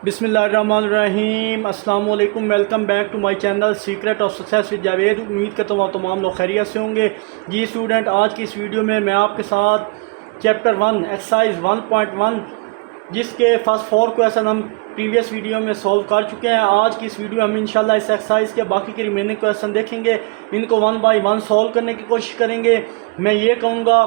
बिस्मिल्लाहिर्रहमानिर्रहीम अस्सलाम वालेकुम। Welcome back to my channel secret of success with Javed. उम्मीद करता हूँ तमाम लोग खैरियत से होंगे। जी स्टूडेंट, आज की इस वीडियो में मैं आपके साथ चैप्टर 1 एक्सरसाइज 1.1 जिसके फर्स्ट 4 क्वेश्चन हम प्रीवियस वीडियो में सॉल्व कर चुके हैं। आज की इस वीडियो में हम इंशाल्लाह इस एक्सरसाइज के बाकी के रिमेनिंग क्वेश्चन देखेंगे, इनको 1 बाय 1 सॉल्व करने की कोशिश करेंगे। मैं ये कहूँगा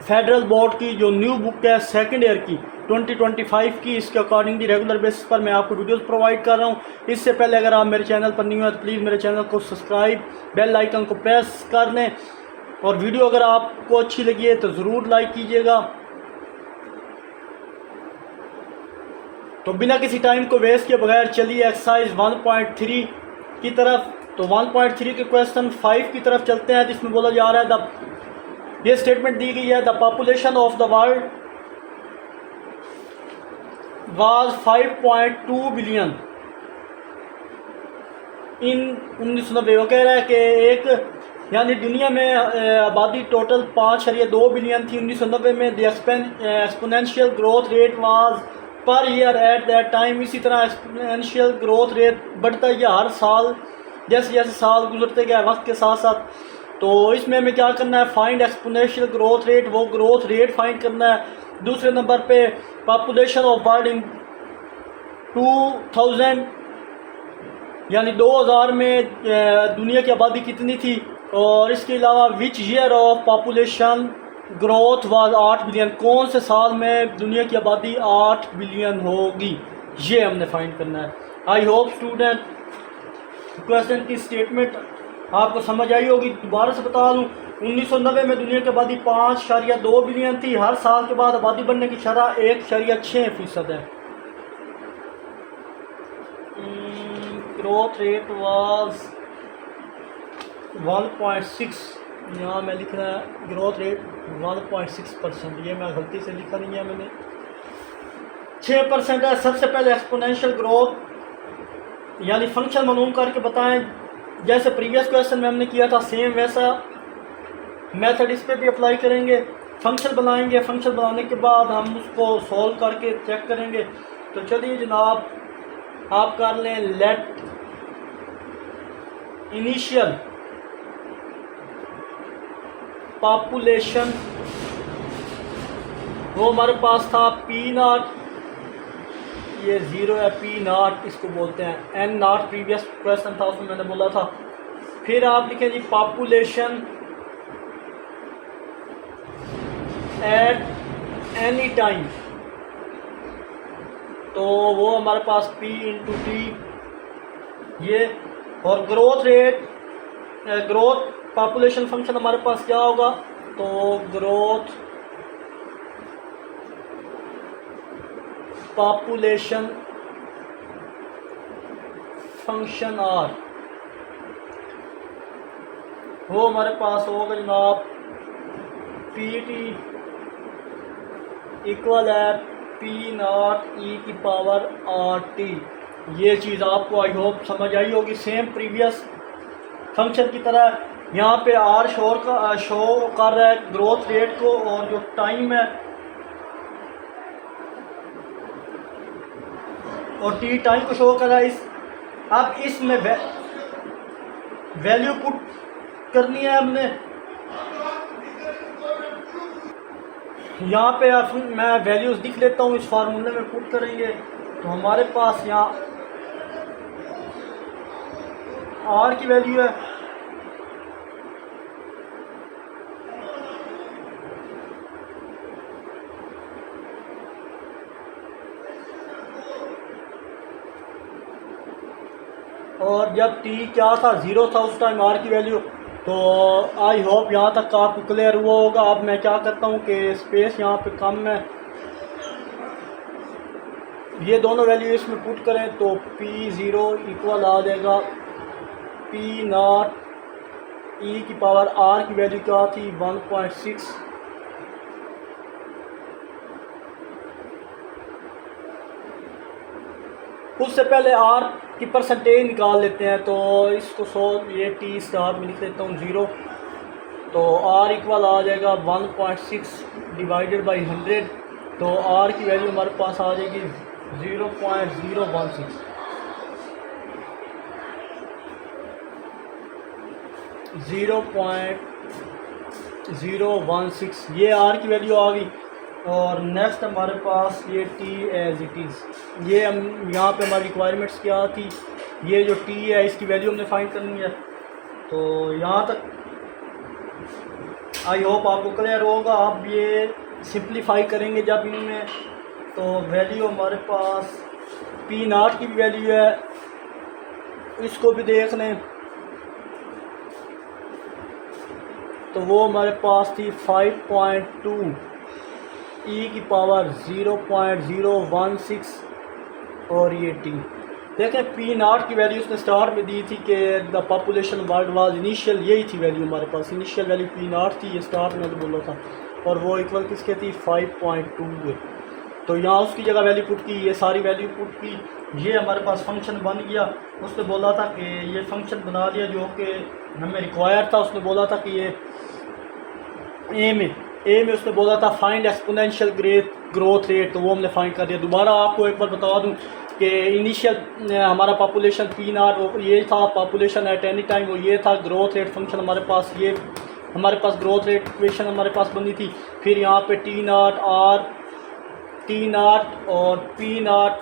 फेडरल बोर्ड की जो न्यू बुक है सेकंड ईयर की 2025 की, इसके अकॉर्डिंग भी रेगुलर बेसिस पर मैं आपको वीडियोस प्रोवाइड कर रहा हूँ। इससे पहले अगर आप मेरे चैनल पर न्यू हैं तो प्लीज़ मेरे चैनल को सब्सक्राइब, बेल आइकन को प्रेस कर लें और वीडियो अगर आपको अच्छी लगी है तो ज़रूर लाइक कीजिएगा। तो बिना किसी टाइम को वेस्ट किए बगैर चलिए एक्सरसाइज 1.3 की तरफ। तो 1.3 के क्वेश्चन 5 की तरफ चलते हैं, जिसमें बोला जा रहा है ये स्टेटमेंट दी गई है, the population of the world was 5.2 billion in 1990। वो कह रहा है कि एक यानी दुनिया में आबादी टोटल 5.2 बिलियन थी 1990 में। The exponential growth rate was per year at that time. इसी तरह एक्सपोनेंशियल ग्रोथ रेट बढ़ता गया हर साल, जैसे जैसे साल गुजरते गए वक्त के साथ साथ। तो इसमें हमें क्या करना है, फाइंड एक्सपोनेंशियल ग्रोथ रेट, वो ग्रोथ रेट फाइंड करना है। दूसरे नंबर पे पॉपुलेशन ऑफ वर्ल्ड इन 2000 यानी 2000 में दुनिया की आबादी कितनी थी। और इसके अलावा which year of population growth was 8 billion, कौन से साल में दुनिया की आबादी 8 बिलियन होगी, ये हमने फाइंड करना है। आई होप स्टूडेंट क्वेश्चन की स्टेटमेंट आपको समझ आई होगी। दोबारा से बता दूं, 1990 में दुनिया की आबादी 5.2 बिलियन थी। हर साल के बाद आबादी बढ़ने की शरह 1.6% है। ग्रोथ रेट वाज 1.6, यहाँ मैं लिख रहा है ग्रोथ रेट 1.6%, ये मैं गलती से लिखा नहीं है मैंने, 6% है। सबसे पहले एक्सपोनेंशियल ग्रोथ यानी फंक्शन मालूम करके बताएं, जैसे प्रीवियस क्वेश्चन में हमने किया था सेम वैसा मेथड इस पर भी अप्लाई करेंगे। फंक्शन बनाएंगे, फंक्शन बनाने के बाद हम उसको सॉल्व करके चेक करेंगे। तो चलिए जनाब, आप कर लें लेट इनिशियल पॉपुलेशन, वो हमारे पास था P0, ये 0 है, P0 इसको बोलते हैं, N0 प्रीवियस क्वेश्चन था उसमें मैंने बोला था। फिर आप लिखें जी पॉपुलेशन एट एनी टाइम, तो वो हमारे पास P इंटू टी ये। और growth rate, growth population function हमारे पास क्या होगा, तो ग्रोथ पॉपुलेशन फंक्शन आर, वो हमारे पास होगा जनाब पी टी इक्वल है P0 e की पावर आर टी। ये चीज़ आपको आई होप समझ आई होगी। सेम प्रीवियस फंक्शन की तरह यहाँ पे आर शो कर रहा है ग्रोथ रेट को, और जो टाइम है और टी टाइम को शो कर रहा है। अब इसमें वैल्यू पुट करनी है हमने। यहाँ पे मैं वैल्यूज लिख लेता हूँ, इस फार्मूले में पुट करेंगे तो हमारे पास यहाँ आर की वैल्यू है और जब टी क्या था 0 था उस टाइम आर की वैल्यू। तो आई होप यहाँ तक आपको क्लियर हुआ होगा। अब मैं क्या करता हूँ कि स्पेस यहाँ पे कम है, ये दोनों वैल्यू इसमें पुट करें तो P0 इक्वल आ जाएगा P0 e की पावर आर की वैल्यू क्या थी 1.6। उससे पहले आर की परसेंटेज निकाल लेते हैं, तो इसको ये टी स्टार में लिख लेता हूँ 0, तो आर इक्वल आ जाएगा 1.6 डिवाइडेड बाई 100। तो आर की वैल्यू हमारे पास आ जाएगी 0.016 0.016 ये आर की वैल्यू आ गई। और नेक्स्ट हमारे पास ये टी एज इट इज़, ये हम यहाँ पे हमारी रिक्वायरमेंट्स क्या थी, ये जो टी है इसकी वैल्यू हमने फाइंड करनी है। तो यहाँ तक आई होप आपको क्लियर होगा। आप ये सिंप्लीफाई करेंगे जब इनमें, तो वैल्यू हमारे पास पी नॉट की भी वैल्यू है, इसको भी देख लें तो वो हमारे पास थी 5.2 ई की पावर 0.016 और ये टी। देखें पी नॉट की वैल्यू उसने स्टार्ट में दी थी कि the population world was initial, यही थी वैल्यू हमारे पास, इनिशियल वैल्यू पी नॉट थी, ये स्टार्ट में तो बोला था, और वो इक्वल किसके थी 5.2 के। तो यहाँ उसकी जगह वैल्यू पुट की, ये सारी वैल्यू पुट की, ये हमारे पास फंक्शन बन गया। उसने बोला था कि ये फंक्शन बना दिया जो कि हमें रिक्वायर था। उसने बोला था कि ये ए में उसने बोला था फाइंड एक्सपोनेंशियल ग्रोथ रेट, तो वो हमने फाइंड कर दिया। दोबारा आपको एक बार बता दूं कि इनिशियल हमारा पॉपुलेशन पी नॉट वो ये था, पॉपुलेशन एट एनी टाइम वो ये था, ग्रोथ रेट फंक्शन हमारे पास ये हमारे पास ग्रोथ रेट इक्वेशन हमारे पास बनी थी। फिर यहाँ पे टी नॉट और पी नॉट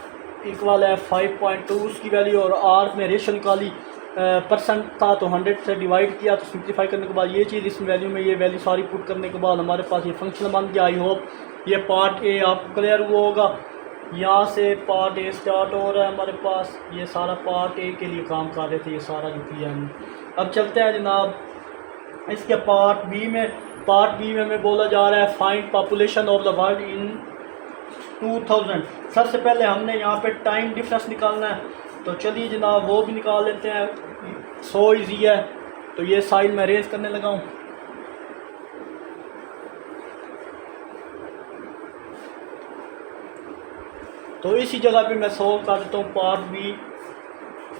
इक्वल है 5.2 उसकी वैल्यू, और आर में रेशो निकाली, परसेंट था तो 100 से डिवाइड किया, तो सिंप्लीफाई करने के बाद ये चीज़ इस वैल्यू में, ये वैल्यू सारी पुट करने के बाद हमारे पास ये फंक्शन बन गया। आई होप ये पार्ट ए आपको क्लियर हुआ होगा। यहाँ से पार्ट ए स्टार्ट हो रहा है हमारे पास, ये सारा पार्ट ए के लिए काम कर रहे थे, ये सारा जो किया हमने। अब चलते हैं जनाब इसके पार्ट बी में। पार्ट बी में हमें बोला जा रहा है find population of the world in 2000। सबसे पहले हमने यहाँ पे टाइम डिफरेंस निकालना है, तो चलिए जनाब वो भी निकाल लेते हैं, 100 ईजी है। तो ये साइड में अरेंज करने लगा हूँ। तो इसी जगह पे मैं सॉल्व कर देता हूँ part B,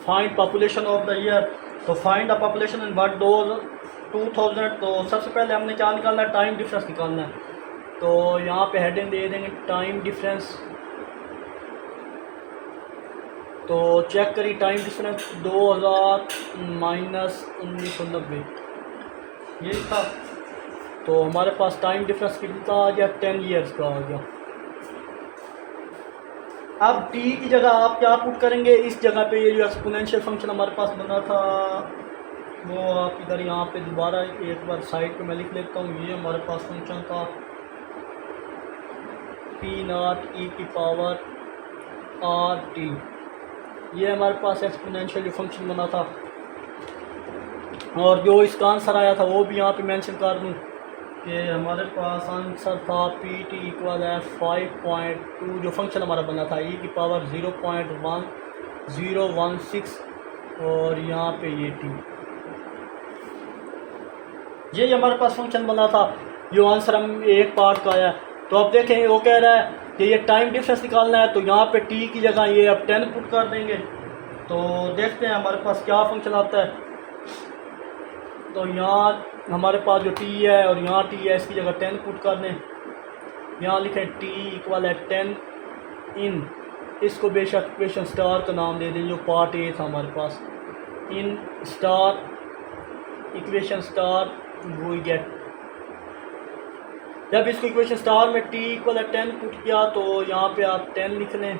find population of the year. तो find the population in world 2000। तो सबसे पहले हमने क्या निकालना है, टाइम डिफरेंस निकालना है। तो यहाँ पे हेडिंग दे देंगे टाइम डिफरेंस। तो चेक करिए टाइम डिफरेंस 2000 माइनस 1990 यही था। तो हमारे पास टाइम डिफरेंस कितना आ गया, 10 ईयर्स का आ गया। अब टी की जगह आप क्या पुट करेंगे, इस जगह पे ये जो एक्सपोनेंशियल फंक्शन हमारे पास बना था वो आप इधर यहाँ पे दोबारा एक बार साइड पे मैं लिख लेता हूँ। ये हमारे पास फंक्शन था पी नॉट ई की पावर आर टी, ये हमारे पास एक्सपोनेंशियल फंक्शन बना था। और जो इसका आंसर आया था वो भी यहाँ पे मेंशन कर दूँ कि हमारे पास आंसर था पी टी इक्वल है 5.2, जो फंक्शन हमारा बना था ई की पावर 0.1016 और यहाँ पे ये टी, ये हमारे पास फंक्शन बना था। जो आंसर हम एक पार्ट का आया। तो अब देखें वो कह रहा है कि ये टाइम डिफरेंस निकालना है, तो यहाँ पे टी की जगह ये अब 10 पुट कर देंगे। तो देखते हैं हमारे पास क्या फंक्शन आता है। तो यहाँ हमारे पास जो टी है और यहाँ टी है, इसकी जगह 10 पुट कर दें। यहाँ लिखें टी इक्वल है 10 इन, इसको बेशक इक्वेशन स्टार का नाम दे दें, जो पार्ट ए था हमारे पास, in star equation star we get. जब इसको इक्वेशन स्टार में टी इक्वल है 10 पुट किया तो यहाँ पे आप 10 लिख लें।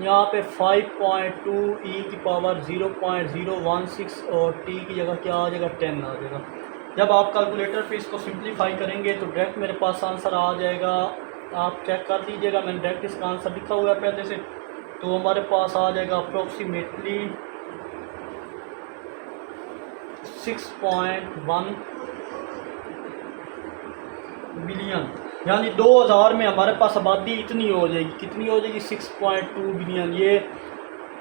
यहाँ पे 5.2 ई की पावर 0.016 और टी की जगह क्या आ जाएगा, 10 आ जाएगा। जब आप कैलकुलेटर पे इसको सिंप्लीफाई करेंगे तो डायरेक्ट मेरे पास आंसर आ जाएगा। आप चेक कर लीजिएगा, मैंने डायरेक्ट इसका आंसर लिखा हुआ है पहले से। तो हमारे पास आ जाएगा अप्रोक्सीमेटली 6.1 बिलियन, यानी 2000 में हमारे पास आबादी इतनी हो जाएगी। कितनी हो जाएगी, 6.2 बिलियन। ये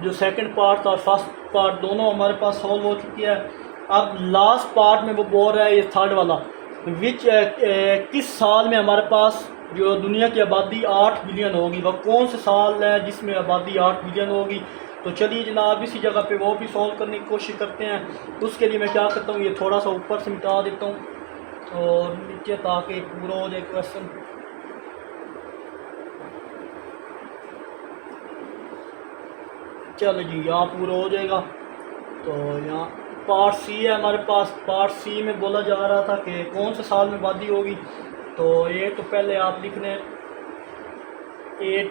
जो सेकंड पार्ट था और फर्स्ट पार्ट दोनों हमारे पास सॉल्व हो चुकी है। अब लास्ट पार्ट में वो बोल रहा है ये थर्ड वाला, विच किस साल में हमारे पास जो दुनिया की आबादी 8 बिलियन होगी, वह कौन सा साल है जिसमें आबादी 8 बिलियन होगी। तो चलिए जनाब इसी जगह पे वो भी सॉल्व करने की कोशिश करते हैं। उसके लिए मैं क्या करता हूँ, ये थोड़ा सा ऊपर से मिटा देता हूँ और नीचे ताकि पूरा हो जाए क्वेश्चन। चलो जी यहाँ पूरा हो जाएगा। तो यहाँ पार्ट सी है हमारे पास। पार्ट सी में बोला जा रहा था कि कौन से साल में आबादी होगी। तो ये तो पहले आप लिख लें 8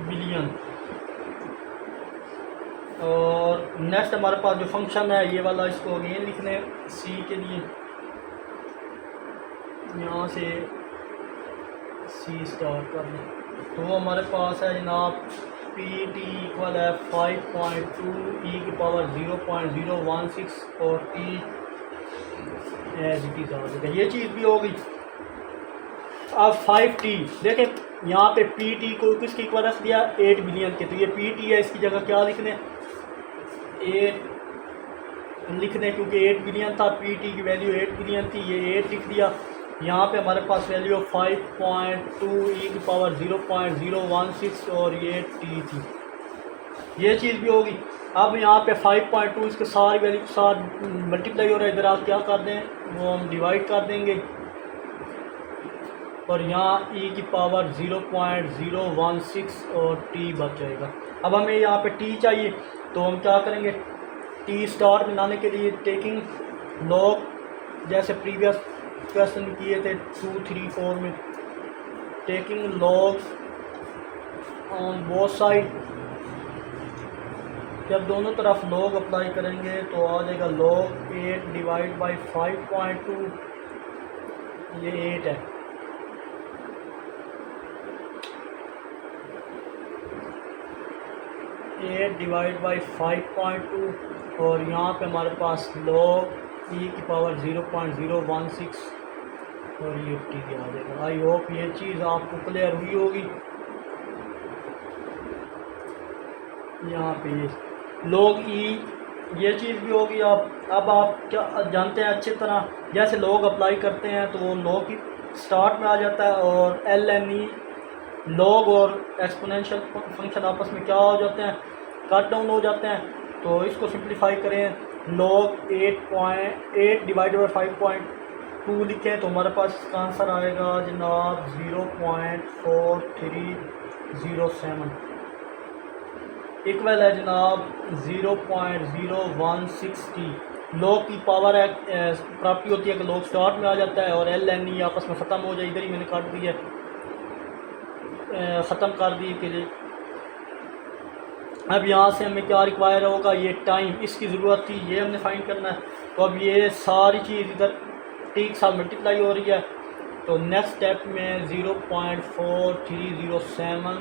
बिलियन, और नेक्स्ट हमारे पास जो फंक्शन है ये वाला, इसको अगेन लिख लें सी के लिए। यहाँ से सी स्टार्ट कर लें तो वो हमारे पास है जनाब पी टी इक्वल है 5.2 ई की पावर 0.016 और टी एज इट इज़ आ जाएगा। ये चीज़ भी होगी। अब 5t देखें यहाँ पे पी टी को किसके इक्वल रख दिया 8 बिलियन के, तो ये पी टी है, इसकी जगह क्या लिख लें 8 लिख दें, क्योंकि 8 बिलियन था, पी टी की वैल्यू 8 बिलियन थी, ये 8 लिख दिया। यहाँ पे हमारे पास वैल्यू 5.2 ई की पावर 0.016 और ये टी थी। ये चीज़ भी होगी। अब यहाँ पे 5.2 इसके सारी वैल्यू के साथ मल्टीप्लाई हो रहा है, इधर आप क्या कर दें वो हम डिवाइड कर देंगे, और यहाँ ई की पावर 0.016 और टी बच जाएगा। अब हमें यहाँ पे टी चाहिए, तो हम क्या करेंगे टी स्टार बनाने के लिए टेकिंग लॉग, जैसे प्रीवियस क्वेश्चन किए थे 2, 3, 4 में, taking log on both side. जब दोनों तरफ लॉग अप्लाई करेंगे तो आ जाएगा लॉग 8 डिवाइड बाई 5.2, ये 8 है। डिवाइड बाई 5.2 और यहाँ पे हमारे पास लॉग ई की पावर 0.016 और ये टी आ जाएगा। आई होप ये चीज़ आपको क्लियर हुई होगी। यहाँ पे लॉग ई ये चीज़ भी होगी। अब आप क्या जानते हैं अच्छी तरह, जैसे लॉग अप्लाई करते हैं तो वो लॉग की स्टार्ट में आ जाता है, और एल एन ई लॉग और एक्सपोनेंशियल फंक्शन आपस में क्या हो जाते हैं कट डाउन हो जाते हैं। तो इसको सिंप्लीफाई करें, लॉग 8 डिवाइडेड बाई 5.2 लिखें तो हमारे पास इसका आंसर आएगा जनाब 0.4307 इक्वल है जनाब 0.016t। लॉग की पावर है प्रॉपर्टी होती है कि लॉग स्टार्ट में आ जाता है और एल एन ई आपस में ख़त्म हो जाए। इधर ही मैंने काट दिया, ख़त्म कर दिए के लिए। अब यहाँ से हमें क्या रिक्वायर होगा, ये टाइम, इसकी ज़रूरत थी, ये हमने फाइंड करना है। तो अब ये सारी चीज़ इधर टी के साथ मल्टीप्लाई हो रही है, तो नेक्स्ट स्टेप में 0.4307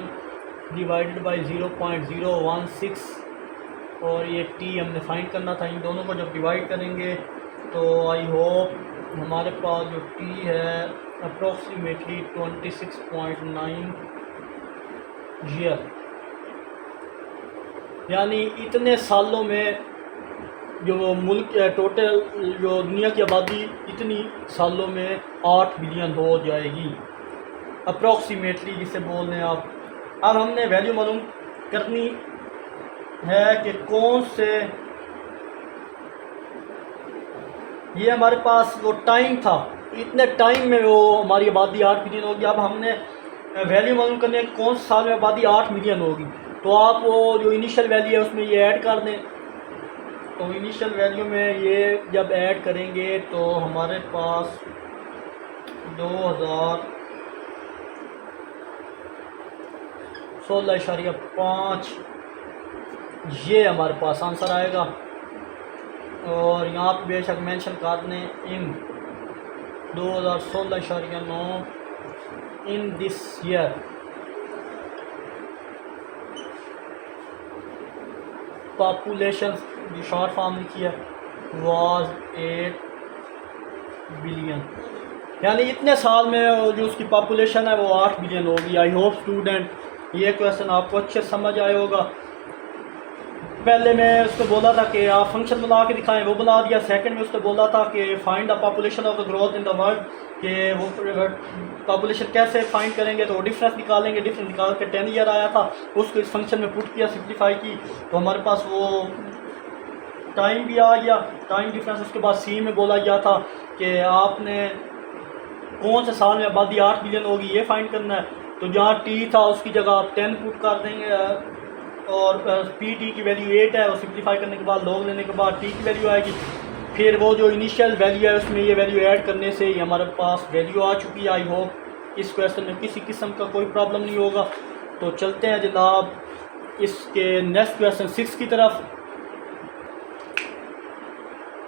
डिवाइडेड बाई 0.016 और ये टी हमने फाइंड करना था। इन दोनों को जब डिवाइड करेंगे तो आई होप हमारे पास जो टी है अप्रोक्सीमेटली 26.9 ईयर, यानी इतने सालों में जो मुल्क टोटल जो दुनिया की आबादी इतनी सालों में 8 बिलियन हो जाएगी अप्रोक्सीमेटली, जिसे बोल रहे हैं आप। अब हमने वैल्यू मालूम करनी है कि कौन से, ये हमारे पास वो टाइम था, इतने टाइम में वो हमारी आबादी 8 बिलियन होगी। अब हमने वैल्यू मालूम करनी है कि कौन से साल में आबादी 8 मिलियन होगी। तो आप वो जो इनिशियल वैल्यू है उसमें ये ऐड कर दें। तो इनिशियल वैल्यू में ये जब ऐड करेंगे तो हमारे पास 2016.5 ये हमारे पास आंसर आएगा। और यहाँ पर बेशक मेंशन कर दें इन 2016.9 इन दिस ईयर पॉपुलेशन जो शॉर्ट फॉर्म लिखी है वाज 8 बिलियन, यानी इतने साल में जो उसकी पॉपुलेशन है वो 8 बिलियन होगी। आई होप स्टूडेंट ये क्वेश्चन आपको अच्छे समझ आया होगा। पहले मैं उसको बोला था कि आप फंक्शन बना के दिखाएं, वो बना दिया। सेकंड में उसको बोला था कि find the population of the growth in the world, कि वो पॉपुलेशन कैसे फाइंड करेंगे, तो डिफरेंस निकालेंगे। डिफरेंस निकाल के 10 ईयर आया था, उसको इस फंक्शन में पुट किया, सिंप्लीफाई की, तो हमारे पास वो टाइम भी आ गया, टाइम डिफरेंस। उसके बाद सी में बोला गया था कि आपने कौन से साल में आबादी 8 बिलियन होगी ये फाइंड करना है। तो जहाँ टी था उसकी जगह आप 10 पुट कर देंगे, और पी टी की वैल्यू 8 है, और सिंप्लीफाई करने के बाद लॉग लेने के बाद टी की वैल्यू आएगी। फिर वो जो इनिशियल वैल्यू है उसमें ये वैल्यू ऐड करने से ही हमारे पास वैल्यू आ चुकी है। आई होप इस क्वेश्चन में किसी किस्म का कोई प्रॉब्लम नहीं होगा। तो चलते हैं जनाब इसके नेक्स्ट क्वेश्चन 6 की तरफ।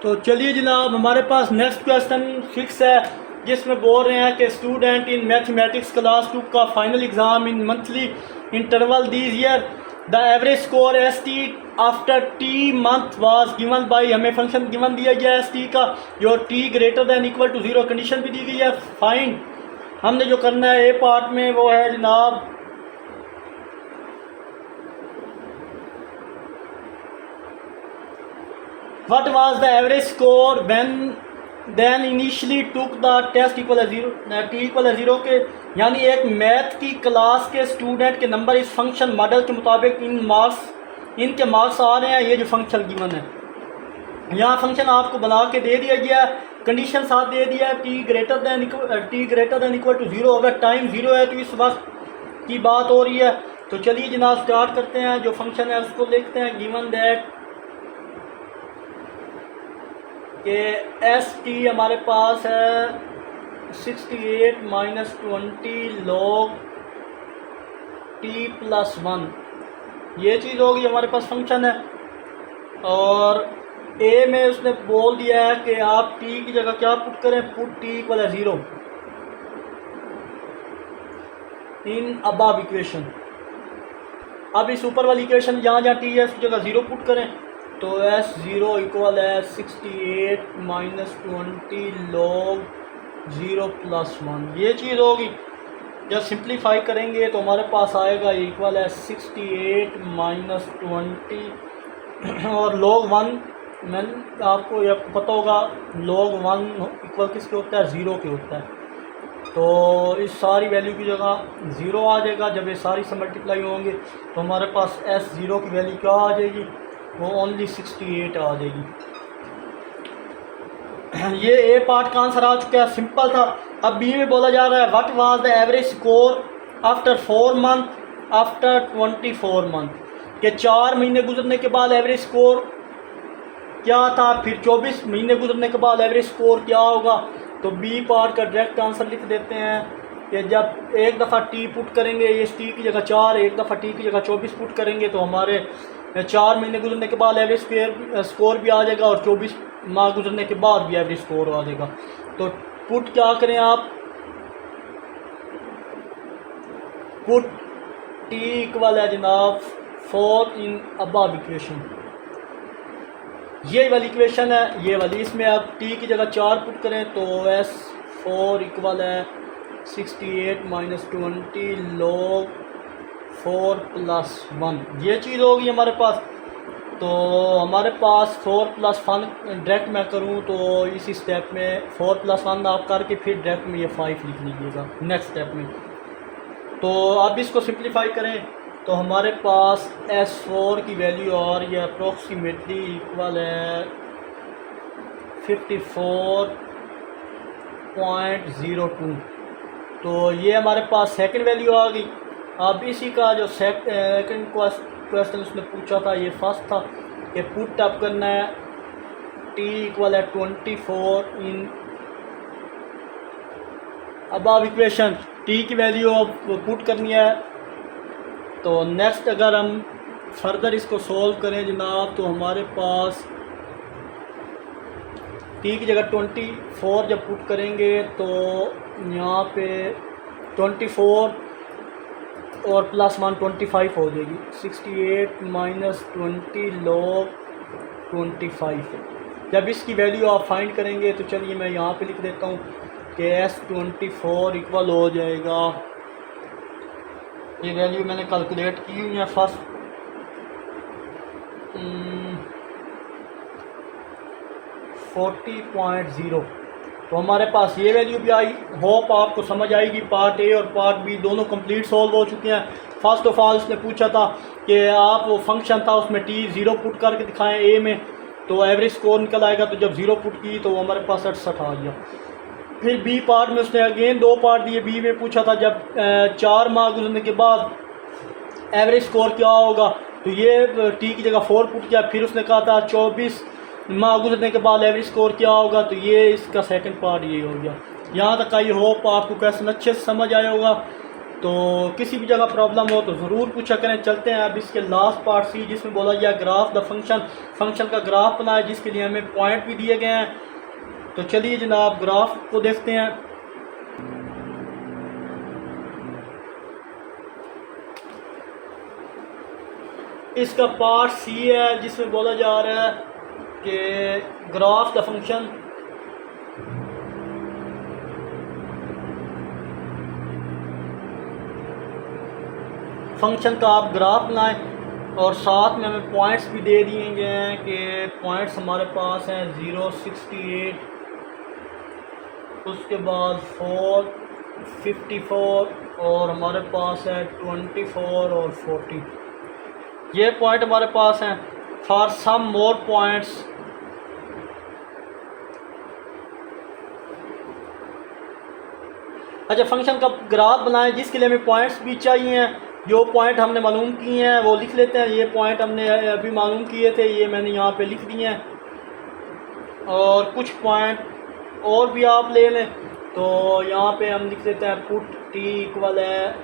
तो चलिए जनाब हमारे पास नेक्स्ट क्वेश्चन 6 है, जिसमें बोल रहे हैं कि स्टूडेंट इन मैथमेटिक्स क्लास 2 का final exam in monthly interval this year the average score S T after T month was given by, हमें फंक्शन गिवन दिया गया है एस टी का, जो T greater than equal to 0 condition भी दी गई है। फाइंड, हमने जो करना है ए पार्ट में वो है जनाब what was the average score when then initially took the test equal as 0 t equal as 0 के, यानी एक मैथ की क्लास के स्टूडेंट के नंबर इस फंक्शन मॉडल के मुताबिक इनके मार्क्स आ रहे हैं। ये जो फंक्शन गिवन है, यहाँ फंक्शन आपको बना के दे दिया गया, कंडीशन साथ दे दिया है T greater than equal to 0। अगर टाइम 0 है तो इस वक्त की बात हो रही है। तो चलिए जनाब स्टार्ट करते हैं, जो फंक्शन है उसको लिखते हैं गिवन दैट कि एस टी हमारे पास है 68 माइनस 20 लॉग टी प्लस 1, ये चीज़ होगी हमारे पास फंक्शन है। और ए में उसने बोल दिया है कि आप टी की जगह क्या पुट करें, पुट टी इक्वल है 0 इन अबव इक्वेशन। अब इस ऊपर वाली इक्वेशन जहाँ जहाँ टी है उसकी जगह 0 पुट करें, तो एस 0 इक्वल है 68 माइनस 20 लॉग 0 प्लस 1, ये चीज़ होगी। जब सिंप्लीफाई करेंगे तो हमारे पास आएगा इक्वल है 68 माइनस 20 और log 1, मैंने आपको यह पता होगा log 1 इक्वल किसके होता है, 0 के होता है। तो इस सारी वैल्यू की जगह 0 आ जाएगा। जब ये सारी से मल्टीप्लाई होंगे तो हमारे पास एस 0 की वैल्यू क्या आ जाएगी, वो ओनली 68 आ जाएगी। ये ए पार्ट का आंसर आ चुका है, सिंपल था। अब बी में बोला जा रहा है what was the average score after 4 month after 24 month, के 4 महीने गुजरने के बाद एवरेज स्कोर क्या था, फिर 24 महीने गुजरने के बाद एवरेज स्कोर क्या होगा। तो बी पार्ट का डायरेक्ट आंसर लिख देते हैं कि जब एक दफ़ा टी पुट करेंगे, ये टी की जगह 4, एक दफ़ा टी की जगह 24 पुट करेंगे तो हमारे 4 महीने गुजरने के बाद एवरेज स्कोर भी आ जाएगा और 24 माह गुजरने के बाद भी एवरेज स्कोर आ जाएगा। तो पुट क्या करें आप, पुट टी इक्वल है जनाब 4 इन अबव इक्वेशन, ये वाली इक्वेशन है ये वाली। इसमें आप टी की जगह 4 पुट करें तो एस 4 इक्वल है 68 माइनस 20 लॉग 4 प्लस 1, ये चीज़ होगी हमारे पास। तो हमारे पास 4 प्लस 1 डायरेक्ट मैं करूँ तो इसी स्टेप में 4 प्लस 1 आप करके फिर डायरेक्ट में ये 5 लिख लीजिएगा नेक्स्ट स्टेप में। तो अब इसको सिंप्लीफाई करें तो हमारे पास S4 की वैल्यू और ये अप्रोक्सीमेटली इक्वल है 54.02। तो ये हमारे पास सेकंड वैल्यू आ गई। अब इसी का जो सेकंड क्वेश्चन उसने पूछा था, ये फर्स्ट था कि पुट अप करना है t इक्वल है 24 इन अबव इक्वेशन, t की वैल्यू पुट करनी है। तो नेक्स्ट अगर हम फर्दर इसको सोल्व करें जनाब तो हमारे पास t की जगह 24 जब पुट करेंगे तो यहाँ पे 24 और प्लस 1 25 हो जाएगी, 68 माइनस 20 लॉग 25। जब इसकी वैल्यू आप फाइंड करेंगे तो चलिए मैं यहाँ पे लिख देता हूँ कि S24 इक्वल हो जाएगा, ये वैल्यू मैंने कैलकुलेट की हुई है फर्स्ट 40.0। तो हमारे पास ये वैल्यू भी आई। होप आपको समझ आएगी। पार्ट ए और पार्ट बी दोनों कंप्लीट सॉल्व हो चुके हैं। फर्स्ट ऑफ ऑल उसने पूछा था कि आप वो फंक्शन था उसमें टी 0 पुट करके दिखाएं ए में, तो एवरेज स्कोर निकल आएगा। तो जब 0 पुट की तो हमारे पास 68 आ गया। फिर बी पार्ट में उसने अगेन 2 पार्ट दिए। बी में पूछा था जब 4 माह गुजरने के बाद एवरेज स्कोर क्या होगा, तो ये टी की जगह 4 पुट किया। फिर उसने कहा था 24 माह गुजरने के बाद एवरेज स्कोर क्या होगा, तो ये इसका सेकंड पार्ट ये हो गया। यहाँ तक आई होप आपको क्वेश्चन अच्छे से समझ आया होगा। तो किसी भी जगह प्रॉब्लम हो तो ज़रूर पूछा करें। चलते हैं अब इसके लास्ट पार्ट सी, जिसमें बोला गया ग्राफ द फंक्शन, फंक्शन का ग्राफ बनाए, जिसके लिए हमें पॉइंट भी दिए गए हैं। तो चलिए जनाब ग्राफ को देखते हैं। इसका पार्ट सी है, जिसमें बोला जा रहा है कि ग्राफ द फंक्शन, फंक्शन का आप ग्राफ बनाएं और साथ में हमें पॉइंट्स भी दे दिए गए हैं कि पॉइंट्स हमारे पास हैं 0, 68, उसके बाद 4, 54 और हमारे पास है 24 और 40। ये पॉइंट हमारे पास हैं। फॉर सम मोर पॉइंट्स अच्छा, फंक्शन का ग्राफ बनाएं जिसके लिए हमें पॉइंट्स भी चाहिए हैं। जो पॉइंट हमने मालूम किए हैं वो लिख लेते हैं। ये पॉइंट हमने अभी मालूम किए थे, ये मैंने यहाँ पे लिख दिए हैं। और कुछ पॉइंट और भी आप ले लें, तो यहाँ पे हम लिख देते हैं पुट टी इक्वल है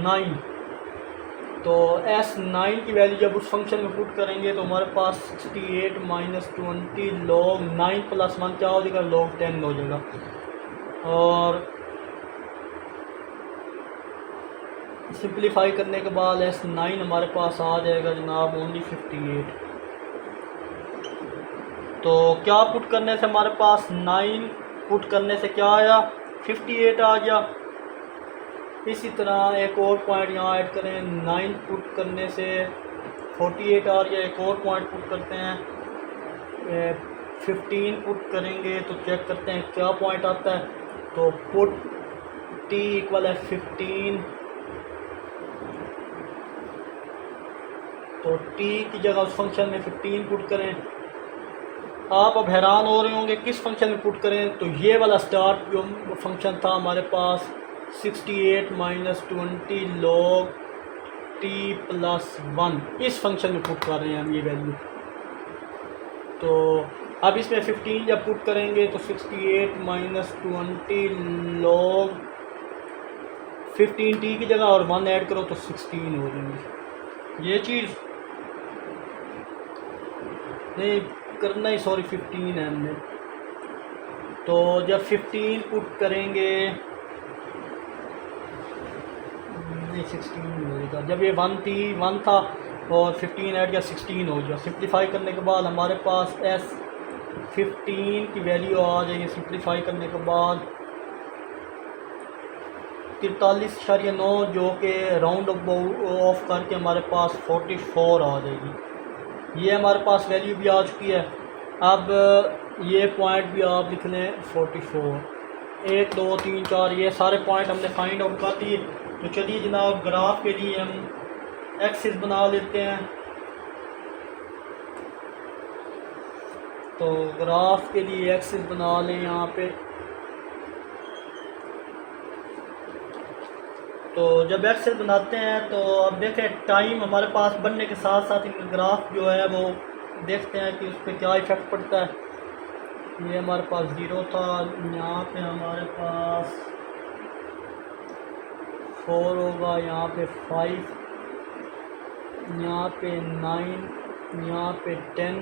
9। तो S9 की वैल्यू जब उस फंक्शन में पुट करेंगे तो हमारे पास 68 माइनस 20 log 9 प्लस 1 क्या हो जाएगा, log 10 हो जाएगा। और सिंप्लीफाई करने के बाद S9 हमारे पास आ जाएगा जनाब ओनली 58। तो क्या पुट करने से हमारे पास 9 पुट करने से क्या आया, 58 आ गया। इसी तरह एक और पॉइंट यहाँ ऐड करें, 9 पुट करने से 48 आ गया। एक और पॉइंट पुट करते हैं, 15 पुट करेंगे तो चेक करते हैं क्या पॉइंट आता है। तो पुट टी इक्वल है 15, तो टी की जगह उस फंक्शन में 15 पुट करें। आप अब हैरान हो रहे होंगे किस फंक्शन में पुट करें, तो ये वाला स्टार्ट जो फंक्शन था हमारे पास 68 माइनस 20 log टी प्लस 1, इस फंक्शन में पुट कर रहे हैं हम ये वैल्यू। तो अब इसमें 15 जब पुट करेंगे तो 68 माइनस 20 log 15 टी की जगह और 1 ऐड करो तो 16 हो जाएंगे। ये चीज़ नहीं करना ही, सॉरी 15 है हमने। तो जब 15 पुट करेंगे, नहीं 16 हो जाएगा। जब ये 1 था और 15 ऐड किया 16 हो गया। सिंप्लीफाई करने के बाद हमारे पास S15 की वैल्यू आ जाएगी। सिंप्लीफाई करने के बाद 43.9 जो कि राउंड ऑफ करके हमारे पास 44 आ जाएगी। ये हमारे पास वैल्यू भी आ चुकी है। अब ये पॉइंट भी आप लिख लें 44, 1 2 3 4 ये सारे पॉइंट हमने फाइंड आउट कर दिए। तो चलिए जनाब ग्राफ के लिए हम एक्सिस बना लेते हैं। तो ग्राफ के लिए एक्सिस बना लें यहाँ पे। तो जब एक्सेल बनाते हैं तो अब देखें टाइम हमारे पास बनने के साथ साथ इनका ग्राफ जो है वो देखते हैं कि उस पर क्या इफ़ेक्ट पड़ता है। ये हमारे पास 0 था, यहाँ पे हमारे पास 4 होगा, यहाँ पे 5, यहाँ पे 9, यहाँ पे 10,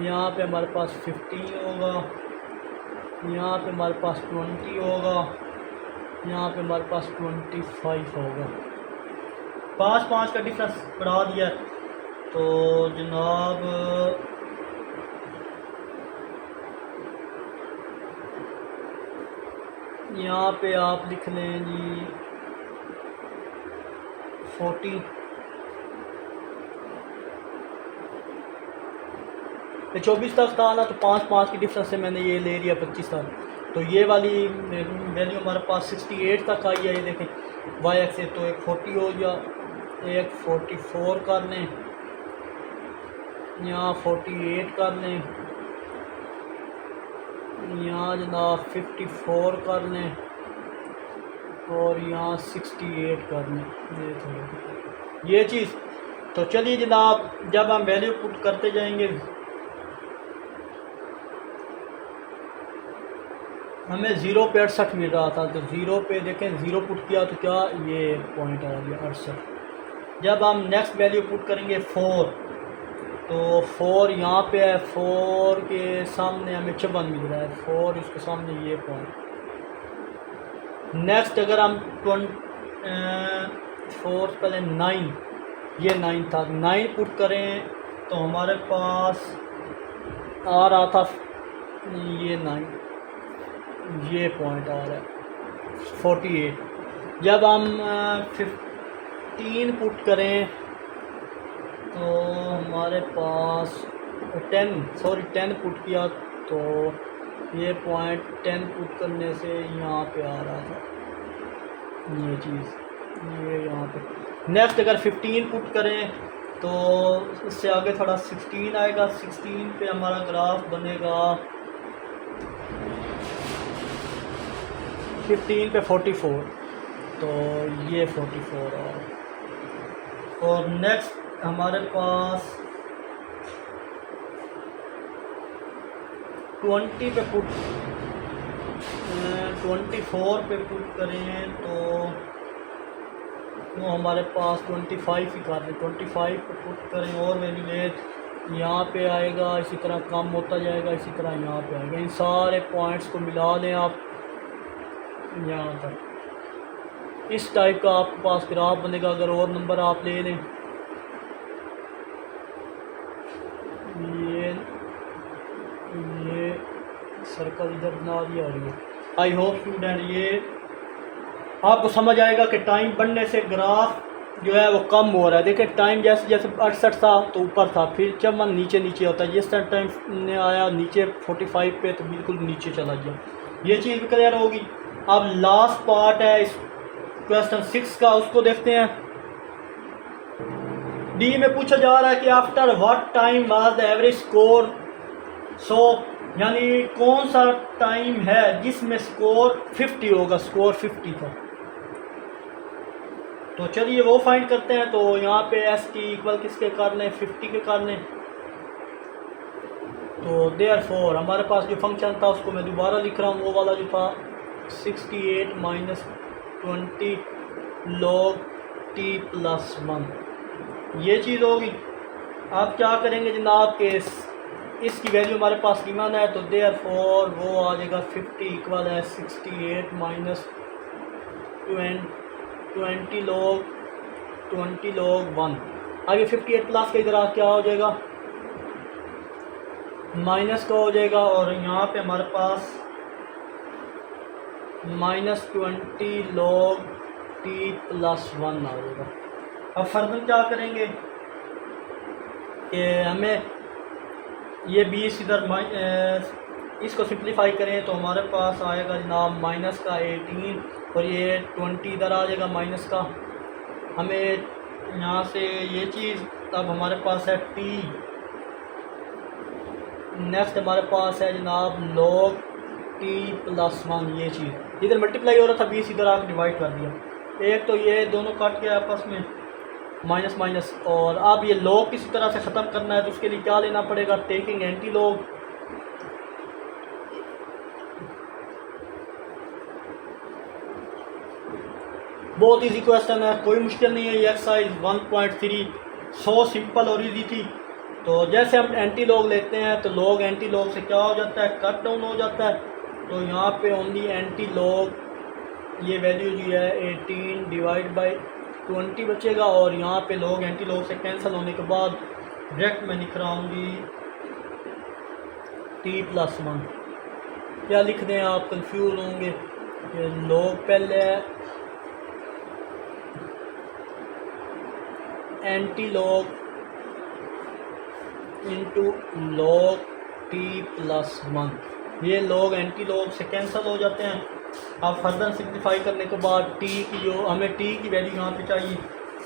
यहाँ पे हमारे पास 15 होगा, यहाँ पे हमारे पास 20 होगा, यहाँ पे हमारे पास 25 होगा। 5 का डिफरेंस बढ़ा दिया। तो जनाब यहाँ पे आप लिख लें जी 40। 24 तक था ना, तो 5 की डिफरेंस से मैंने ये ले लिया 25 तक। तो ये वाली वैल्यू हमारे पास 68 तक आई है। ये देखें वाई एक्स से, तो एक 40 हो गया, एक 44 कर लें, यहाँ 48 कर लें, यहाँ जनाब 54 कर लें, और यहाँ 68 करने ये चीज़। तो चलिए जनाब, जब हम वैल्यू पुट करते जाएंगे हमें 0 पे 68 मिल रहा था, तो 0 पे देखें 0 पुट किया तो क्या ये पॉइंट आ गया 68। जब हम नेक्स्ट वैल्यू पुट करेंगे 4, तो 4 यहाँ पे है, 4 के सामने हमें 56 मिल रहा है, 4 इसके सामने ये पॉइंट। नेक्स्ट अगर हम 4 पहले 9, ये 9 था, 9 पुट करें तो हमारे पास आ रहा था ये 9, ये पॉइंट आ रहा है 48। जब हम 15 पुट करें तो हमारे पास 10 पुट किया तो ये पॉइंट 10 पुट करने से यहाँ पे आ रहा था ये चीज़, ये यहाँ पे। नेक्स्ट अगर 15 पुट करें तो इससे आगे थोड़ा 16 आएगा, 16 पे हमारा ग्राफ बनेगा 15 पे 44, तो ये 44 और नेक्स्ट हमारे पास 20 पे पुट 24 पे पुट करें तो वो हमारे पास 25 ही कर रहे, 25 पे पुट करें और वैल्यू लेट यहाँ पे आएगा, इसी तरह कम होता जाएगा, इसी तरह यहाँ पे आएगा। इन सारे पॉइंट्स को मिला लें आप यहाँ तक, इस टाइप का आपके पास ग्राफ बनेगा। अगर और नंबर आप ले लें, ये सर्कल इधर बना दिया और ये, आई होप स्टूडेंट ये आपको समझ आएगा कि टाइम बढ़ने से ग्राफ जो है वो कम हो रहा है। देखिए टाइम जैसे जैसे 68 था तो ऊपर था, फिर जब मन नीचे नीचे होता है, जिस तरह टाइम ने आया नीचे 45 पे तो बिल्कुल नीचे चला गया। ये चीज़ भी क्लियर होगी। अब लास्ट पार्ट है इस क्वेश्चन 6 का, उसको देखते हैं। डी में पूछा जा रहा है कि after what time was the average score, so यानी कौन सा टाइम है जिसमें स्कोर 50 होगा, स्कोर 50 था। तो चलिए वो फाइंड करते हैं। तो यहाँ पे एस टी इक्वल किसके कर लें, 50 के कर लें। तो देयरफॉर हमारे पास जो फंक्शन था उसको मैं दोबारा लिख रहा हूँ, वो वाला जो था 68 माइनस 20 log t प्लस 1, ये चीज़ होगी। आप क्या करेंगे जनाब के इसकी वैल्यू हमारे पास गिवन है, तो देयरफॉर वो आ जाएगा 50 इक्वल है 68 माइनस 20 log 1। आगे 58 प्लस के इधर क्या हो जाएगा, माइनस का हो जाएगा, और यहाँ पे हमारे पास माइनस 20 log t प्लस 1 आ जाएगा। अब फर्दर क्या करेंगे कि हमें ये 20 इधर इसको सिंप्लीफाई करें तो हमारे पास आएगा जनाब माइनस का 18 और ये 20 इधर आ जाएगा माइनस का। हमें यहाँ से ये चीज़, अब हमारे पास है t, नेक्स्ट हमारे पास है जनाब log t प्लस 1, ये चीज़ इधर मल्टीप्लाई हो रहा था, 20 इधर आकर डिवाइड कर दिया। एक तो ये दोनों कट गया आपस में माइनस माइनस, और अब ये log किसी तरह से ख़त्म करना है तो उसके लिए क्या लेना पड़ेगा, टेकिंग एंटी log। बहुत इजी क्वेश्चन है, कोई मुश्किल नहीं है। ये एक्सरसाइज 1.3 सो सिंपल और इजी थी। तो जैसे हम एंटी log लेते हैं तो log एंटी log से क्या हो जाता है, कट डाउन हो जाता है। तो यहाँ पे ओनली एंटी log ये वैल्यू जो है 18 डिवाइड बाई 20 बचेगा, और यहाँ पे log एंटी log से कैंसिल होने के बाद डायरेक्ट मैं लिख रहा हूँ t प्लस 1। क्या लिख दें आप कंफ्यूज होंगे, ये log पहले है, anti log into log t plus 1। ये log एंटी log से कैंसिल हो जाते हैं। अब फर्दर सिंप्लीफाई करने के बाद t की जो हमें t की वैल्यू यहाँ पे चाहिए,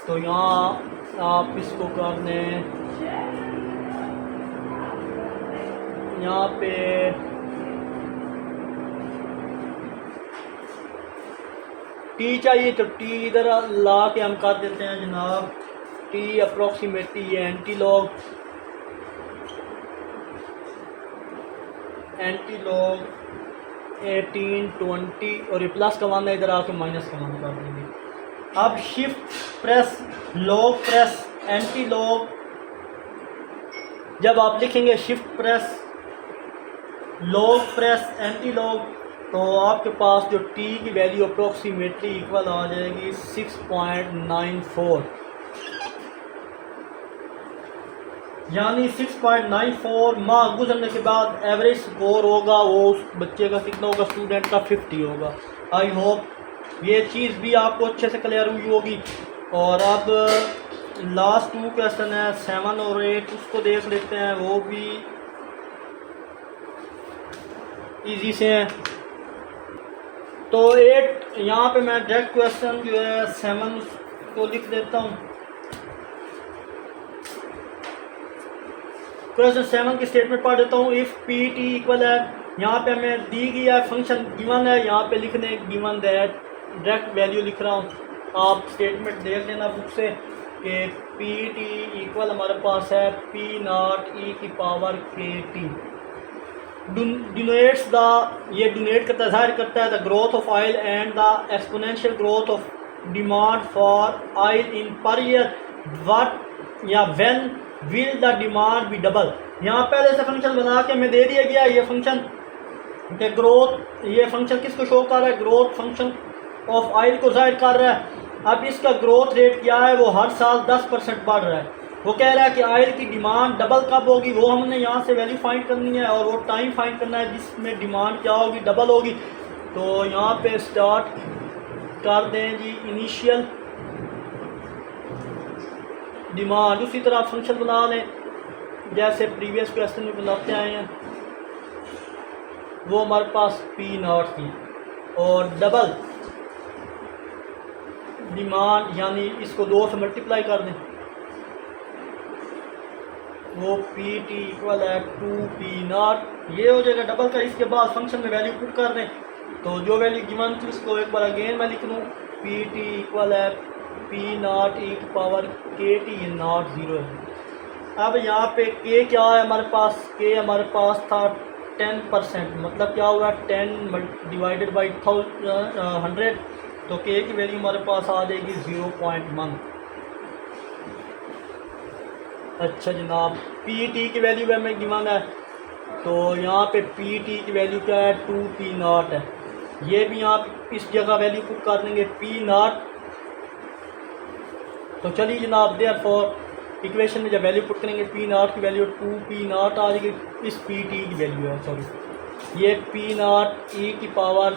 तो यहाँ आप इसको कर लें, यहाँ पे टी चाहिए तो टी इधर ला के हम कर देते हैं जनाब, टी अप्रोक्सीमेटली ये एंटी लॉग 18 20 और ये प्लस का मान है, इधर आके माइनस का मान कर देंगे। अब shift press log press anti log, जब आप लिखेंगे shift press log press anti log तो आपके पास जो टी की वैल्यू अप्रोक्सीमेटली इक्वल आ जाएगी 6.94, यानी 6.94 माह गुजरने के बाद एवरेज स्कोर होगा वो उस बच्चे का कितना होगा, स्टूडेंट का 50 होगा। आई होप ये चीज़ भी आपको अच्छे से क्लियर हुई होगी। और अब लास्ट 2 क्वेश्चन है 7 और 8, उसको देख लेते हैं, वो भी इजी से हैं। तो 8 यहाँ पे मैं डायरेक्ट क्वेश्चन जो है 7 को लिख देता हूँ। क्वेश्चन 7 की स्टेटमेंट पढ़ देता हूँ। इफ़ पी टी इक्वल है, यहाँ पे हमें दी गई है, फंक्शन गिवन है, यहाँ पे लिखने गिवन दैट, डायरेक्ट वैल्यू लिख रहा हूँ। आप स्टेटमेंट देख लेना बुक से कि पी टी इक्वल हमारे पास है पी नॉट ई की पावर के टी। डिनोट्स द, ये डिनोट करता है, जाहिर करता है the growth of oil and the exponential growth of demand for oil in per year. What या when will the demand be double. यहाँ पहले से फंक्शन बना के हमें दे दिया गया ये फंक्शन के ग्रोथ, ये फंक्शन किसको शो कर रहा है, ग्रोथ फंक्शन ऑफ ऑयल को जाहिर कर रहा है। अब इसका ग्रोथ रेट क्या है, वो हर साल 10% बढ़ रहा है। वो कह रहा है कि ऑयल की डिमांड डबल कब होगी, वो हमने यहाँ से वैल्यू फाइंड करनी है और वो टाइम फाइंड करना है जिसमें डिमांड क्या होगी, डबल होगी। तो यहाँ पे स्टार्ट कर दें जी इनिशियल डिमांड, उसी तरह फंक्शन बना लें जैसे प्रीवियस क्वेश्चन में बनाते आए हैं। वो हमारे पास पी नॉट थी और डबल डिमांड, यानी इसको 2 से मल्टीप्लाई कर दें, वो पी टी इक्वल है 2 पी नॉट, ये हो जाएगा डबल का। इसके बाद फंक्शन में वैल्यू पुट कर दें, तो जो वैल्यू गिवन थी उसको एक बार अगेन मैं लिख लूँ, पी टी इक्वल है पी नॉट ई की पावर के टी, ये नॉट 0 है। अब यहाँ पे के क्या है हमारे पास, के हमारे पास था 10%, मतलब क्या हुआ 10 डिवाइडेड बाई 100, तो के की वैल्यू हमारे पास आ जाएगी 0.1। अच्छा जनाब, पी टी की वैल्यू हमें गिवन है, तो यहाँ पे पी टी की वैल्यू क्या है 2 पी नॉट है। ये भी यहाँ इस जगह वैल्यू पुट कर देंगे पी नॉट। तो चलिए जनाब, देयरफॉर इक्वेशन में जब वैल्यू पुट करेंगे पी नॉट की वैल्यू 2 पी नॉट आ जाएगी, इस पी टी की वैल्यू है, सॉरी ये पी नॉट ई की पावर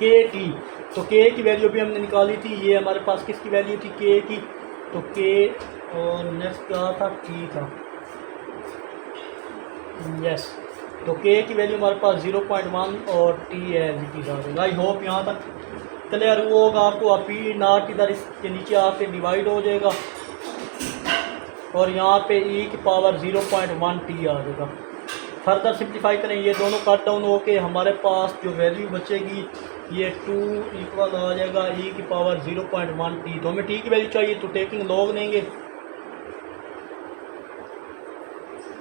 के टी। तो के की वैल्यू भी हमने निकाली थी, ये हमारे पास किसकी वैल्यू थी, के की, तो के और नेक्स्ट क्या था, टी था, यस। तो के की वैल्यू हमारे पास 0.1 और टी है एज इट। आई होप यहाँ तक क्लियर हुआ होगा आपको। आप पी नॉट इधर इसके नीचे आके डिवाइड हो जाएगा और यहाँ पे ई की पावर 0.1 टी आ जाएगा। फर्दर सिंप्लीफाई करें, ये दोनों कट डाउन हो के हमारे पास जो वैल्यू बचेगी ये 2 इक्वल आ जाएगा ई की पावर 0.1 टी। तो हमें टी की वैल्यू चाहिए तो टेकिंग लॉग लेंगे,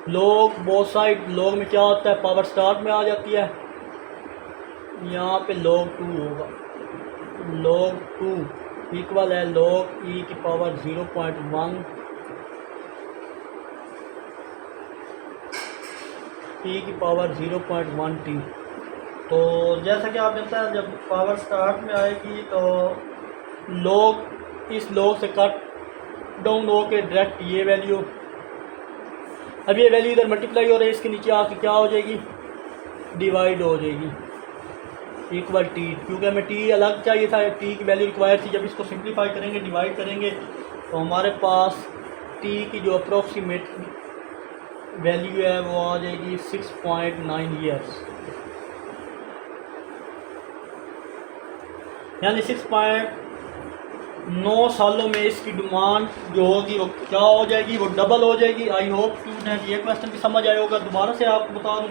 लॉग बोथ साइड। लॉग में क्या होता है, पावर स्टार्ट में आ जाती है, यहाँ पे log 2 होगा, log 2 इक्वल है log ई की पावर 0.1 ई की पावर 0.1 टी। तो जैसा कि आप जानते हैं जब पावर स्टार्ट में आएगी तो log इस log से कट डाउन हो के डायरेक्ट ये वैल्यू, अब ये वैल्यू इधर मल्टीप्लाई हो रही है, इसके नीचे आके क्या हो जाएगी, डिवाइड हो जाएगी इक्वल टी, क्योंकि हमें टी अलग चाहिए था, टी की वैल्यू रिक्वायर थी। जब इसको सिंप्लीफाई करेंगे, डिवाइड करेंगे, तो हमारे पास टी की जो अप्रोक्सीमेट वैल्यू है वो आ जाएगी 6.9 ईयर्स, यानी 6.9 सालों में इसकी डिमांड जो होगी वो क्या हो जाएगी, वो डबल हो जाएगी। आई होप स्टूडेंट ये क्वेश्चन भी समझ आया होगा। दोबारा से आपको बता दूं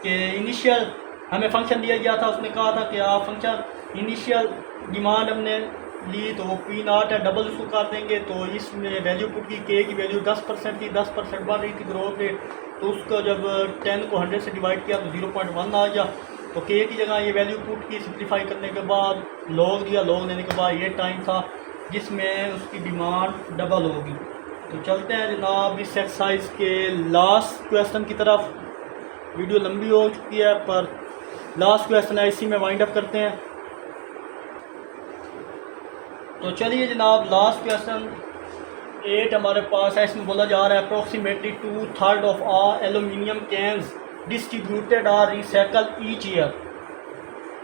कि इनिशियल हमें फंक्शन दिया गया था, उसने कहा था कि आप फंक्शन इनिशियल डिमांड हमने ली तो वो पी नॉट है, डबल उसको कर देंगे। तो इसमें वैल्यू पुट की, के की वैल्यू 10% थी, 10% बढ़ रही थी ग्रोथ रेट, तो उसको जब 10 को 100 से डिवाइड किया तो 0.1 आ गया। तो के की जगह ये वैल्यू पुट की, सिंप्लीफाई करने के बाद लॉग दिया, लॉग देने के बाद ये टाइम था जिसमें उसकी डिमांड डबल होगी। तो चलते हैं जनाब इस एक्सरसाइज के लास्ट क्वेश्चन की तरफ। वीडियो लंबी हो चुकी है पर लास्ट क्वेश्चन है, इसी में वाइंड अप करते हैं। तो चलिए जनाब लास्ट क्वेश्चन 8 हमारे पास है। इसमें बोला जा रहा है approximately 2/3 of all aluminium cans distributed are recycle each year.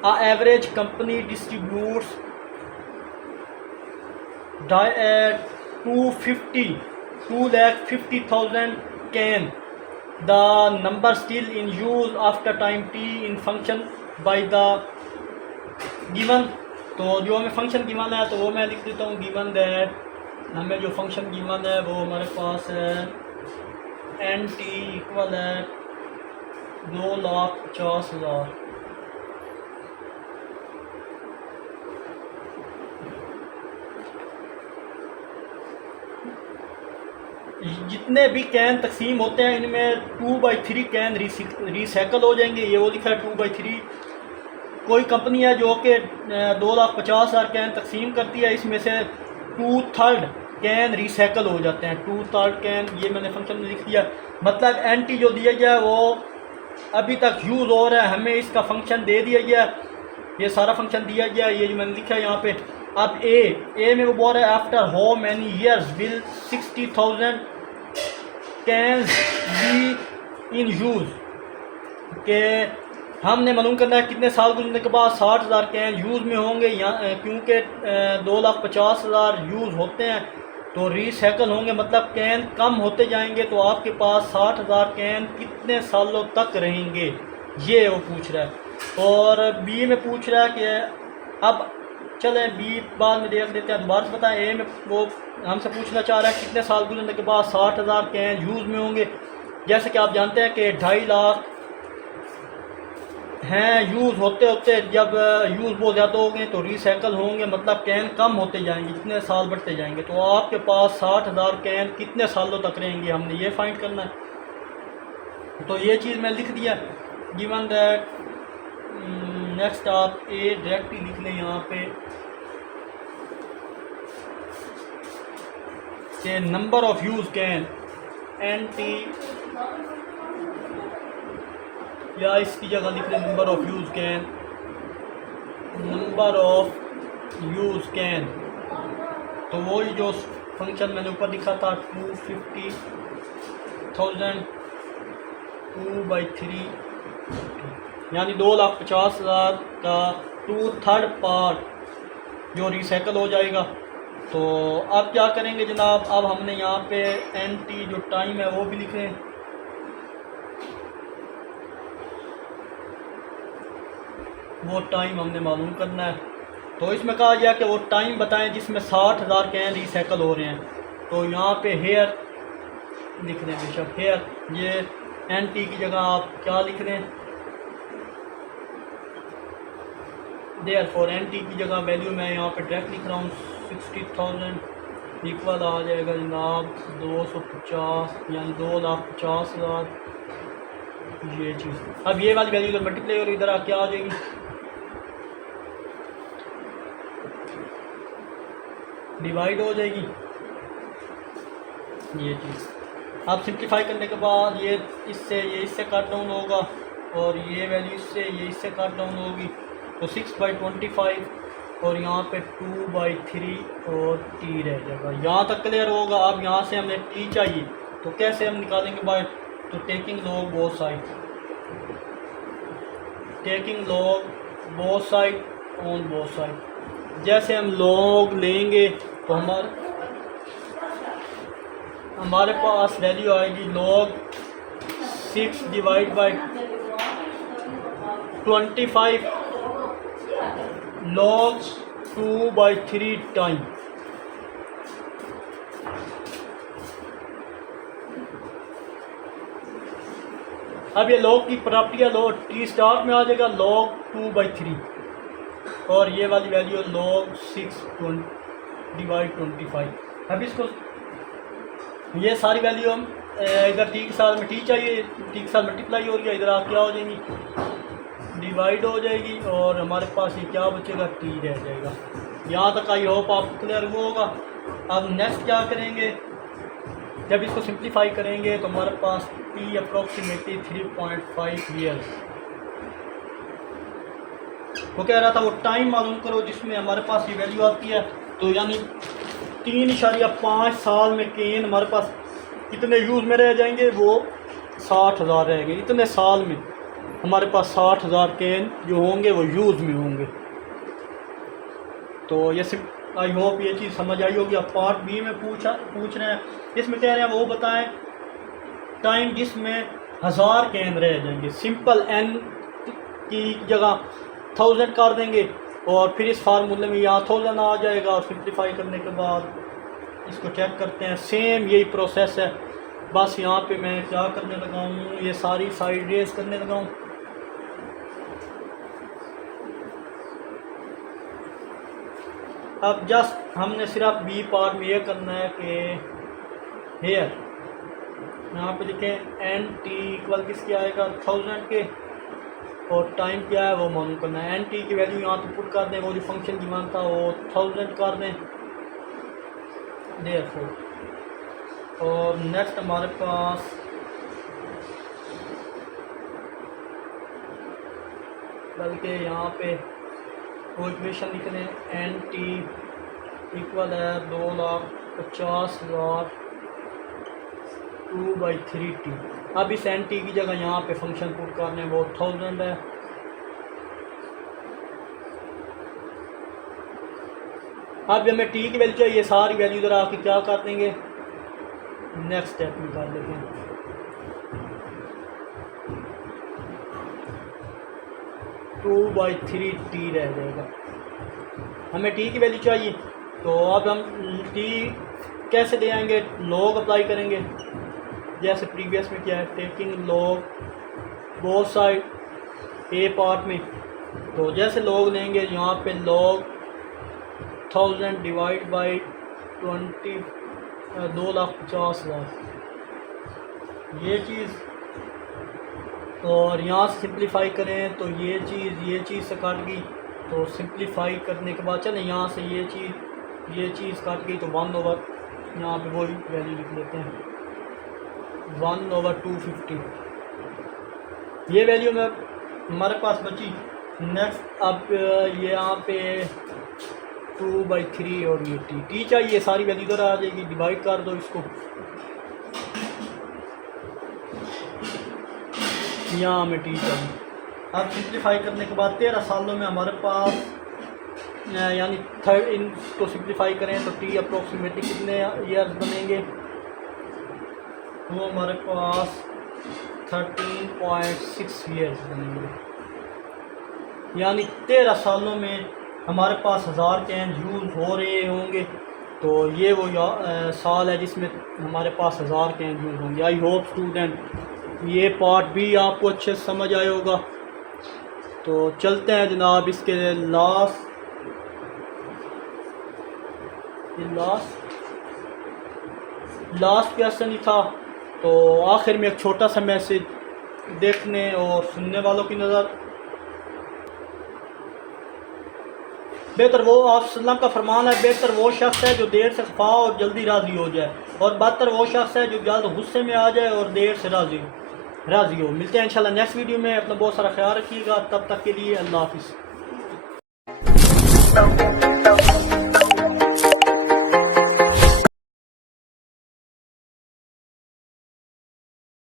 A average company distributes 250,000 can. The number still in use after time T in function by the given. तो जो हमें फंक्शन गिवन है तो वो मैं लिख देता हूँ, गिवन दैट, हमें जो फंक्शन गिवन है वो हमारे पास है एन टी इक्वल है 2,50,000। जितने भी कैन तकसीम होते हैं इनमें 2/3 कैन रिसाइकल हो जाएंगे, ये वो लिखा है 2/3। कोई कंपनी है जो कि 2,50,000 कैन तकसीम करती है, इसमें से 2/3 कैन रिसाइकल हो जाते हैं। 2/3 कैन ये मैंने फंक्शन में लिख दिया। मतलब एंटी जो दिया गया है वो अभी तक यूज़ हो रहा है, हमें इसका फंक्शन दे दिया गया, ये सारा फंक्शन दिया गया, ये जो मैंने लिखा है यहाँ पे। अब ए में वो बोल रहा है after how many years will 60,000 cans be in use, के हमने मालूम करना है कितने साल गुजरने के बाद 60,000 कैन यूज़ में होंगे। यहाँ क्योंकि 2,50,000 यूज़ होते हैं तो रिसाइकल होंगे, मतलब कैन कम होते जाएंगे। तो आपके पास 60,000 कैन कितने सालों तक रहेंगे, ये वो पूछ रहा है। और बी में पूछ रहा है कि अब चले बी बाद में देख लेते हैं, दोबारा से बताएं। ए में वो हमसे पूछना चाह रहा है कितने साल गुजरने के बाद 60,000 कैन यूज़ में होंगे। जैसे कि आप जानते हैं कि 2.5 लाख हैं यूज़ होते होते, जब यूज़ बहुत ज़्यादा हो गए तो रिसाइकल होंगे, मतलब कैन कम होते जाएंगे, जितने साल बढ़ते जाएंगे। तो आपके पास 60,000 कैन कितने सालों तक रहेंगे, हमने ये फाइंड करना है। तो ये चीज़ मैं लिख दिया गिवन दैट। नेक्स्ट आप ए डायरेक्ट ही लिख लें यहाँ पे कि number of use can an T, या इसकी जगह लिख लें number of use can, number of use can. तो वही जो फंक्शन मैंने ऊपर लिखा था 250,000 2/3 यानी 2,50,000 का 2/3 पार्ट जो रिसाइकल हो जाएगा। तो अब क्या करेंगे जनाब, अब हमने यहाँ पे एन टी जो टाइम है वो भी लिखें। वो टाइम हमने मालूम करना है। तो इसमें कहा गया कि वो टाइम बताएं जिसमें 60,000 कैन रिसाइकल हो रहे हैं। तो यहाँ पे हेयर लिख रहे हैं, बेशक हेयर, ये एन टी की जगह आप क्या लिख रहे हैं, देयर फॉर एन टी की जगह वैल्यू मैं यहाँ पे डायरेक्ट लिख रहा हूँ 60,000 इक्वल आ जाएगा जनाब 250, यानी 2,50,000 ये चीज़। अब ये वाली वैल्यू तो मल्टीप्लाई और इधर क्या आ जाएगी, डिवाइड हो जाएगी ये चीज़। अब सिंप्लीफाई करने के बाद ये इससे कट डाउन होगा और ये वैल्यू ये इससे कट डाउन होगी। तो 6/25 और यहाँ पे 2/3 और टी रह जाएगा। यहाँ तक क्लियर होगा। अब यहाँ से हमें टी चाहिए तो कैसे हम निकालेंगे बाय, तो taking log both side, taking log both side on both side. जैसे हम लॉग लेंगे तो हमारे पास वैल्यू आएगी log 6 divide by 25 log 2/3 time. अब ये log की प्रॉपर्टी है, log टी स्टार्ट में आ जाएगा log 2/3 और ये वाली वैल्यू log 6/25। अब इसको ये सारी वैल्यू हम इधर टी के साथ में टी चाहिए, टी के साथ मल्टीप्लाई हो रही है, इधर आप क्या हो जाएंगी डिवाइड हो जाएगी और हमारे पास ये क्या बचेगा टी रह जाएगा। यहाँ तक आई होप आपको क्लियर हुआ होगा। अब नेक्स्ट क्या करेंगे, जब इसको सिंप्लीफाई करेंगे तो हमारे पास टी अप्रोक्सीमेटली 3.5 ईयर्स। वो कह रहा था वो टाइम मालूम करो जिसमें हमारे पास ये वैल्यू आती है, तो यानी 3.5 साल में केन हमारे पास कितने यूज़ में रह जाएंगे, वो 60,000 रहेंगे। इतने साल में हमारे पास 60,000 केन जो होंगे वो यूज़ में होंगे। तो ये सिर्फ आई होप ये चीज़ समझ आई होगी। अब पार्ट बी में पूछ रहे हैं, इसमें कह रहे हैं वो बताएं टाइम जिसमें 1000 केन रह जाएंगे। सिंपल एन की जगह 1000 कर देंगे और फिर इस फार्मूले में यहाँ 1000 आ जाएगा और सिंप्लीफाई करने के बाद इसको चेक करते हैं। सेम यही प्रोसेस है, बस यहाँ पे मैं क्या करने लगा हूँ, ये सारी साइड रेज करने लगा हूँ। अब जस्ट हमने सिर्फ बी पार्ट में ये करना है कि हेयर यहाँ पे लिखें एन टी इक्वल किसके आएगा 1000 के और टाइम क्या है वो मालूम करना है। एन टी की वैल्यू यहाँ पे पुट कर दें, वो जो फंक्शन की मानता वो 1000 कर दें देयरफॉर। और नेक्स्ट हमारे पास बल्कि यहाँ पे वो इक्वेशन लिख लें एन टी इक्वल है 2,50,000 2/3 टी। अब इस एन टी की जगह यहाँ पे फंक्शन पुट करने वो 1000 है। अब हमें टी की वैल्यू चाहिए, सारी वैल्यू इधर आके क्या कर देंगे नेक्स्ट स्टेप में कर देते हैं। टू बाई 3 टी रह जाएगा। हमें टी की वैल्यू चाहिए, तो अब हम टी कैसे दे आएंगे, लॉग अप्लाई करेंगे जैसे प्रीवियस में किया है, टेकिंग लॉग बोथ साइड ए पार्ट में। तो जैसे लॉग लेंगे यहाँ पे लॉग 1000 डिवाइड बाई 20 2,50,000 ये चीज़, और यहाँ से सिंप्लीफाई करें तो ये चीज़ से कट गई। तो सिंप्लीफाई करने के बाद चलें यहाँ से ये चीज़ कट गई तो 1/, यहाँ पे वही वैल्यू लिख लेते हैं 1/250 ये वैल्यू में हमारे पास बची। नेक्स्ट अब ये यहाँ पे 2/3 और ये टी चाहिए, सारी वैल्यू इधर आ जाएगी, डिवाइड कर दो इसको। यहाँ हमें टी चाहिए। अब सिंप्लीफाई करने के बाद 13 सालों में हमारे पास यानी थर्ड इनको सिंप्लीफाई करें तो टी अप्रोक्सीमेटली कितने ईयर्स बनेंगे, वो हमारे पास 13.6 ईयर्स बनेंगे। यानी 13 सालों में हमारे पास 1000 कैन यूज़ हो रहे होंगे। तो ये वो साल है जिसमें हमारे पास 1000 कैन यूज़ होंगे। आई होप स्टूडेंट ये पार्ट भी आपको अच्छे से समझ आया होगा। तो चलते हैं जनाब इसके लास्ट क्वेश्चन ही था। तो आखिर में एक छोटा सा मैसेज देखने और सुनने वालों की नज़र, बेहतर वो आप सल्लम का फरमान है, बेहतर वो शख्स है जो देर से खफा और जल्दी राज़ी हो जाए, और बदतर वो शख्स है जो जल्द गुस्से में आ जाए और देर से राज़ी हो। मिलते हैं इंशाल्लाह नेक्स्ट वीडियो में। अपना बहुत सारा ख्याल रखिएगा, तब तक के लिए अल्लाह हाफिज़।